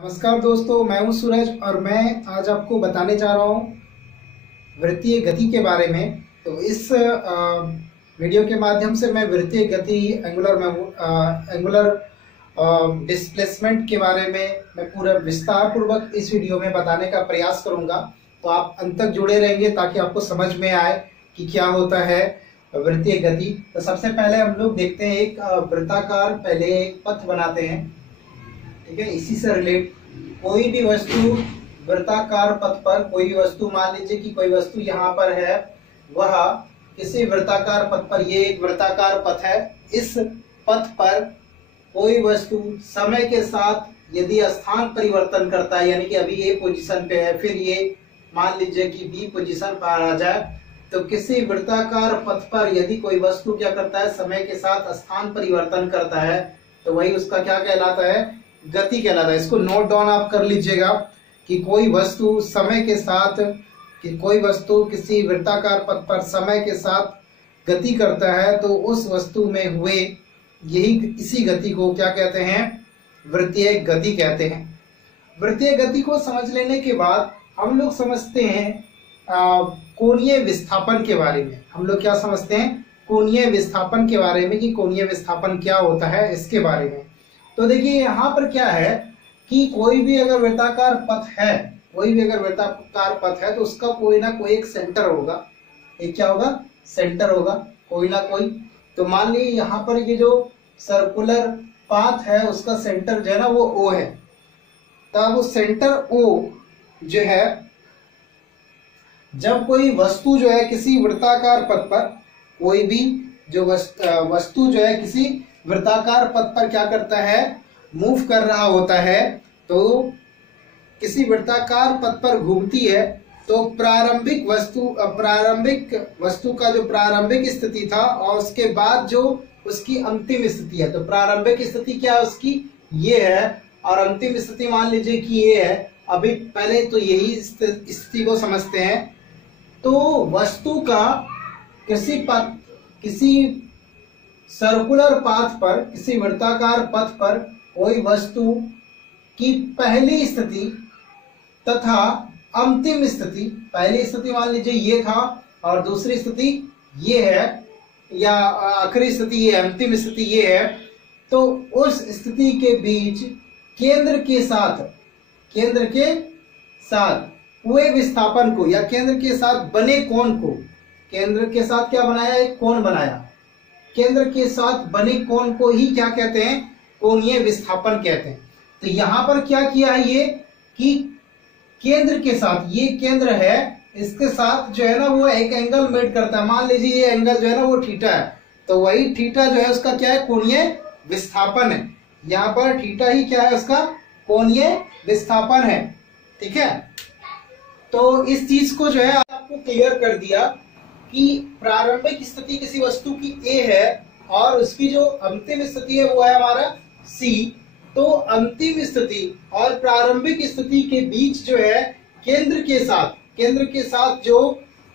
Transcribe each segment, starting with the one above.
नमस्कार दोस्तों, मैं हूं सूरज और मैं आज आपको बताने जा रहा हूं वृत्तीय गति के बारे में। तो इस वीडियो के माध्यम से मैं वृत्तीय गति, एंगुलर डिस्प्लेसमेंट के बारे में मैं पूरा विस्तार पूर्वक इस वीडियो में बताने का प्रयास करूंगा। तो आप अंत तक जुड़े रहेंगे ताकि आपको समझ में आए कि क्या होता है वृत्तीय गति। तो सबसे पहले हम लोग देखते हैं, एक वृत्ताकार पहले एक पथ बनाते हैं, ठीक है। इसी से रिलेट कोई भी वस्तु वृत्ताकार पथ पर, कोई भी वस्तु, मान लीजिए कि कोई वस्तु यहाँ पर है, वह किसी वृत्ताकार पथ पर, ये एक वृत्ताकार पथ है, इस पथ पर कोई वस्तु समय के साथ यदि स्थान परिवर्तन करता है, यानी कि अभी ए पोजीशन पे है, फिर ये मान लीजिए कि बी पोजीशन पर आ जाए, तो किसी वृत्ताकार पथ पर यदि कोई वस्तु क्या करता है, समय के साथ स्थान परिवर्तन करता है, तो वही उसका क्या कहलाता है, गति कहलाता है। इसको नोट डाउन आप कर लीजिएगा कि कोई वस्तु समय के साथ, कि कोई वस्तु किसी वृत्ताकार पथ पर समय के साथ गति करता है, तो उस वस्तु में हुए इसी गति को क्या कहते हैं, वृत्तीय गति कहते हैं। वृत्तीय गति को समझ लेने के बाद हम लोग समझते हैं कोणीय विस्थापन के बारे में। हम लोग क्या समझते हैं, कोणीय विस्थापन के बारे में, कि कोणीय विस्थापन क्या होता है इसके बारे में। तो देखिए यहाँ पर क्या है कि कोई भी अगर वृत्ताकार पथ है, तो उसका कोई ना कोई एक सेंटर होगा। एक क्या होगा, सेंटर होगा, कोई ना कोई। तो मान लीजिए यहाँ पर ये जो सर्कुलर पाथ है, उसका सेंटर जो है ना वो O है। तब वो सेंटर O जो है, जब कोई वस्तु जो है किसी वृत्ताकार पथ पर, कोई भी जो वस्तु जो है किसी वृत्ताकार पथ पर क्या करता है, मूव कर रहा होता है, तो किसी वृत्ताकार पथ पर घूमती है, तो प्रारंभिक वस्तु का जो प्रारंभिक स्थिति था और उसके बाद जो उसकी अंतिम स्थिति है, तो प्रारंभिक स्थिति क्या है उसकी, ये है, और अंतिम स्थिति मान लीजिए कि ये है। अभी पहले तो यही स्थिति को समझते हैं। तो वस्तु का किसी सर्कुलर पाथ पर, किसी वृत्ताकार पथ पर कोई वस्तु की पहली स्थिति तथा अंतिम स्थिति, पहली स्थिति मान लीजिए ये था और दूसरी स्थिति ये है, या आखिरी स्थिति ये, अंतिम स्थिति ये है, तो उस स्थिति के बीच केंद्र के साथ हुए विस्थापन को, या केंद्र के साथ बने कोण को, केंद्र के साथ क्या बनाया, एक कोण बनाया, केंद्र के साथ बने कोण को ही क्या कहते हैं, कोणीय विस्थापन कहते हैं। तो यहां पर क्या किया है ये, कि केंद्र के साथ, ये केंद्र है, इसके साथ जो है ना वो एक एंगल मेड करता है। मान लीजिए ये एंगल जो है ना वो थीटा है, तो वही थीटा जो है उसका क्या है, कोणीय विस्थापन है। यहाँ पर थीटा ही क्या है, उसका कोणीय विस्थापन है, ठीक है। तो इस चीज को जो है आपको क्लियर कर दिया कि प्रारंभिक स्थिति किसी वस्तु की A है और उसकी जो अंतिम स्थिति है वो है हमारा C। तो अंतिम स्थिति और प्रारंभिक स्थिति के बीच जो है केंद्र के साथ जो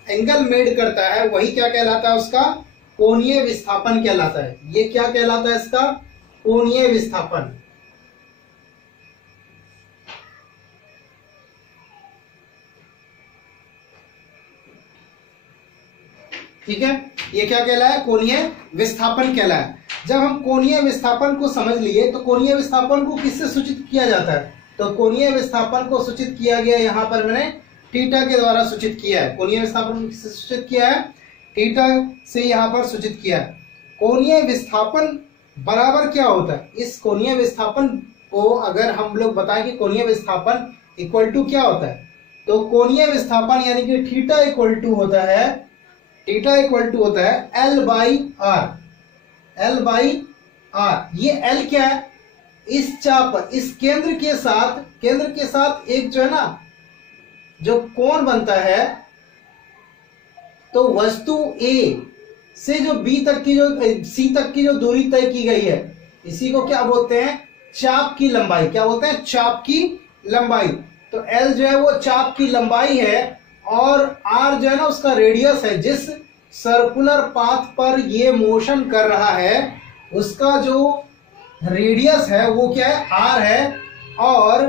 एंगल मेड करता है, वही क्या कहलाता है, उसका कोणीय विस्थापन कहलाता है। ये क्या कहलाता है, इसका कोणीय विस्थापन। ठीक है, ये क्या कहलाया, कोणीय विस्थापन कहलाया। जब हम कोणीय विस्थापन को समझ लिए, तो कोणीय विस्थापन को किससे सूचित किया जाता है, तो कोणीय विस्थापन को सूचित किया गया, यहाँ पर मैंने थीटा के द्वारा सूचित किया है। कोणीय विस्थापन को किससे सूचित किया है, थीटा से यहाँ पर सूचित किया है। कोणीय विस्थापन बराबर क्या होता है, इस कोणीय विस्थापन को अगर हम लोग बताएं कि कोणीय विस्थापन इक्वल टू क्या होता है, तो कोणीय विस्थापन यानी कि थीटा इक्वल टू होता है L बाई आर। ये L क्या है, इस चाप पर, इस केंद्र के साथ एक जो है ना जो कोण बनता है, तो वस्तु A से जो B तक की, जो C तक की जो दूरी तय की गई है, इसी को क्या बोलते हैं, चाप की लंबाई। क्या बोलते हैं, चाप की लंबाई। तो L जो है वो चाप की लंबाई है और R जो है ना उसका रेडियस है। जिस सर्कुलर पाथ पर ये मोशन कर रहा है उसका जो रेडियस है वो क्या है, R है, और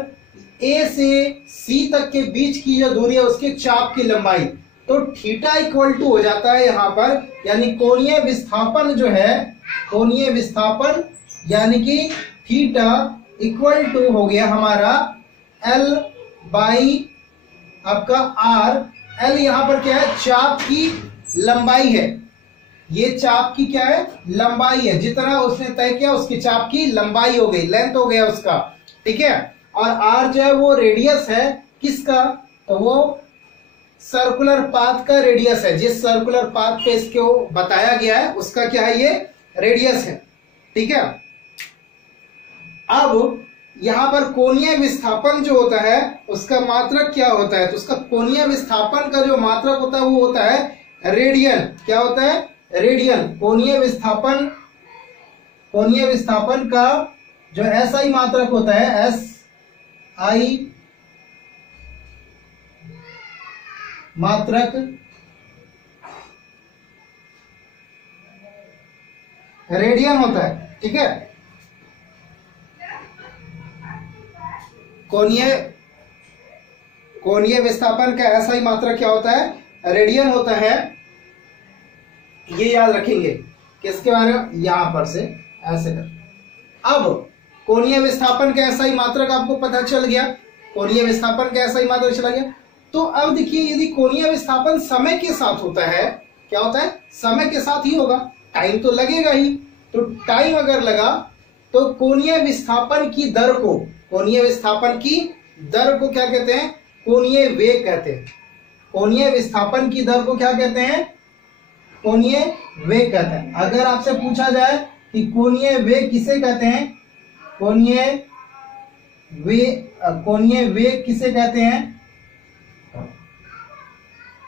ए से सी तक के बीच की जो दूरी है उसके चाप की लंबाई, तो थीटा इक्वल टू हो जाता है यहां पर, यानी कोणीय विस्थापन जो है, कोणीय विस्थापन यानी कि थीटा इक्वल टू हो गया हमारा एल बाई आपका आर। एल यहां पर क्या है, चाप की लंबाई है, ये चाप की क्या है, लंबाई है, जितना उसने तय किया उसकी चाप की लंबाई हो गई, लेंथ हो गया उसका, ठीक है। और आर जो है वो रेडियस है किसका, तो वो सर्कुलर पाथ का रेडियस है, जिस सर्कुलर पाथ पे इसको बताया गया है उसका क्या है, ये रेडियस है, ठीक है। अब यहां पर कोणीय विस्थापन जो होता है उसका मात्रक क्या होता है, तो उसका कोणीय विस्थापन का जो मात्रक होता है वो होता है रेडियन। क्या होता है, रेडियन। कोणीय विस्थापन का जो एसआई मात्रक होता है, एस आई मात्रक रेडियन होता है, ठीक है। कोणीय विस्थापन का एसआई मात्रक क्या होता है, रेडियन होता है। ये याद रखेंगे किसके बारे में, यहां पर से ऐसे कर। अब कोणीय विस्थापन का एसआई मात्रक आपको पता चल गया, कोणीय विस्थापन का एसआई मात्रक चला गया। तो अब देखिए, यदि कोणीय विस्थापन समय के साथ होता है, क्या होता है, समय के साथ ही होगा, टाइम तो लगेगा ही। तो टाइम अगर लगा तो कोणीय विस्थापन की दर को, कोणीय विस्थापन की दर को क्या कहते हैं, कोणीय वेग कहते हैं। कोणीय विस्थापन की दर को क्या कहते हैं, कोणीय वेग कहते हैं। अगर आपसे पूछा जाए कि कोणीय वेग किसे कहते हैं, कोणीय वेग किसे कहते हैं,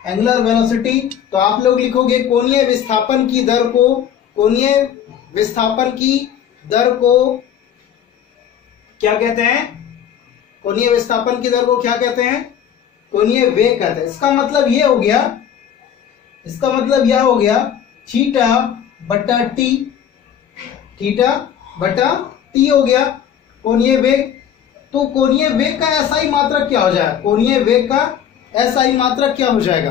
एंगुलर वेलोसिटी, तो आप लोग लिखोगे कोणीय विस्थापन की दर को, कोणीय विस्थापन की दर को क्या कहते हैं, कोणीय विस्थापन की दर को क्या कहते हैं, कोणीय वेग कहते हैं। इसका मतलब ये हो गया, इसका मतलब यह हो गया थीटा बटा टी, थीटा बटा टी हो गया कोणीय वेग। तो कोणीय वेग का एसआई मात्रक क्या हो जाएगा, कोणीय वेग का एसआई मात्रक क्या हो जाएगा,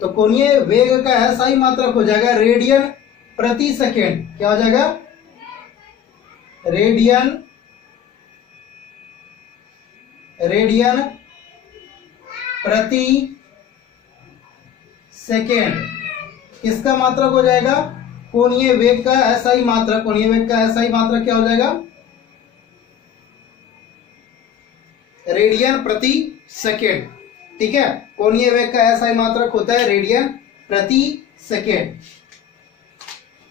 तो कोणीय वेग का एसआई मात्रक हो जाएगा रेडियन प्रति सेकेंड। क्या हो जाएगा, रेडियन प्रति सेकेंड। किसका मात्रक हो जाएगा, कोणीय वेग का एसआई मात्रक। कोणीय वेग का एसआई मात्रक क्या हो जाएगा, रेडियन प्रति सेकेंड, ठीक है। कोणीय वेग का एसआई मात्रक होता है रेडियन प्रति सेकेंड।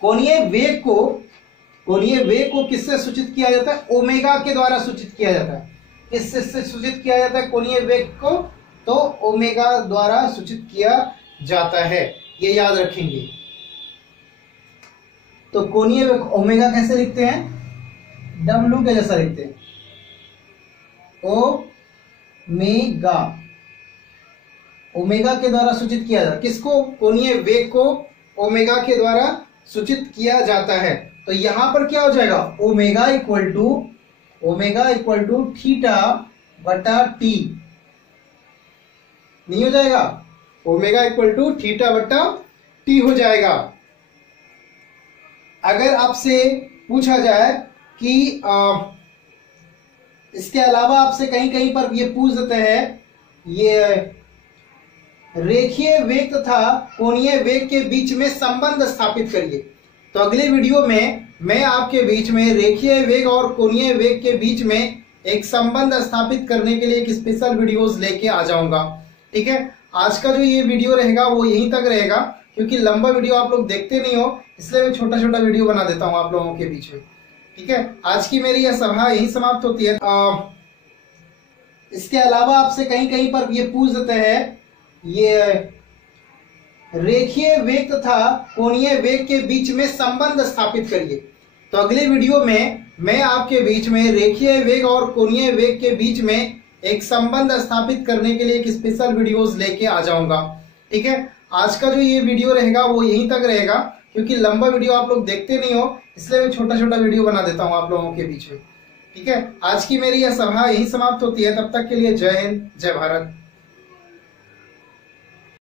कोणीय वेग को किससे सूचित किया जाता है, ओमेगा के द्वारा सूचित किया जाता है। किससे सूचित किया जाता है कोणीय वेग को, तो ओमेगा द्वारा सूचित किया जाता है, ये याद रखेंगे। तो कोणीय वेग ओमेगा कैसे लिखते हैं, डब्ल्यू के जैसा लिखते हैं, ओमेगा, ओमेगा के द्वारा सूचित किया जाता है। किसको, कोणीय वेग को ओमेगा के द्वारा सूचित किया जाता है। तो यहां पर क्या हो जाएगा, ओमेगा इक्वल टू थीटा बटा टी, नहीं हो जाएगा, ओमेगा इक्वल टू थीटा बटा टी हो जाएगा। अगर आपसे पूछा जाए कि इसके अलावा आपसे कहीं कहीं पर ये पूछ देते हैं, ये रेखीय वेग तथा कोणीय वेग के बीच में संबंध स्थापित करिए। तो अगले वीडियो में मैं आपके बीच में रेखीय वेग और कोणीय वेग के बीच में एक संबंध स्थापित करने के लिए एक स्पेशल वीडियोस लेके आ जाऊंगा, ठीक है। आज का जो ये वीडियो रहेगा वो यहीं तक रहेगा, क्योंकि लंबा वीडियो आप लोग देखते नहीं हो, इसलिए मैं छोटा छोटा वीडियो बना देता हूं आप लोगों के बीच में, ठीक है। आज की मेरी यह सभा यही समाप्त होती है। इसके अलावा आपसे कहीं कहीं पर ये पूछ देते हैं, ये रेखीय वेग तथा कोणीय वेग के बीच में संबंध स्थापित करिए। तो अगले वीडियो में मैं आपके बीच में रेखीय वेग और कोणीय वेग के बीच में एक संबंध स्थापित करने के लिए एक स्पेशल वीडियोस लेके आ जाऊंगा, ठीक है। आज का जो ये वीडियो रहेगा वो यहीं तक रहेगा, क्योंकि लंबा वीडियो आप लोग देखते नहीं हो, इसलिए मैं छोटा छोटा वीडियो बना देता हूं आप लोगों के बीच में, ठीक है, आज की मेरी यह सभा यही समाप्त होती है। तब तक के लिए जय हिंद, जय भारत।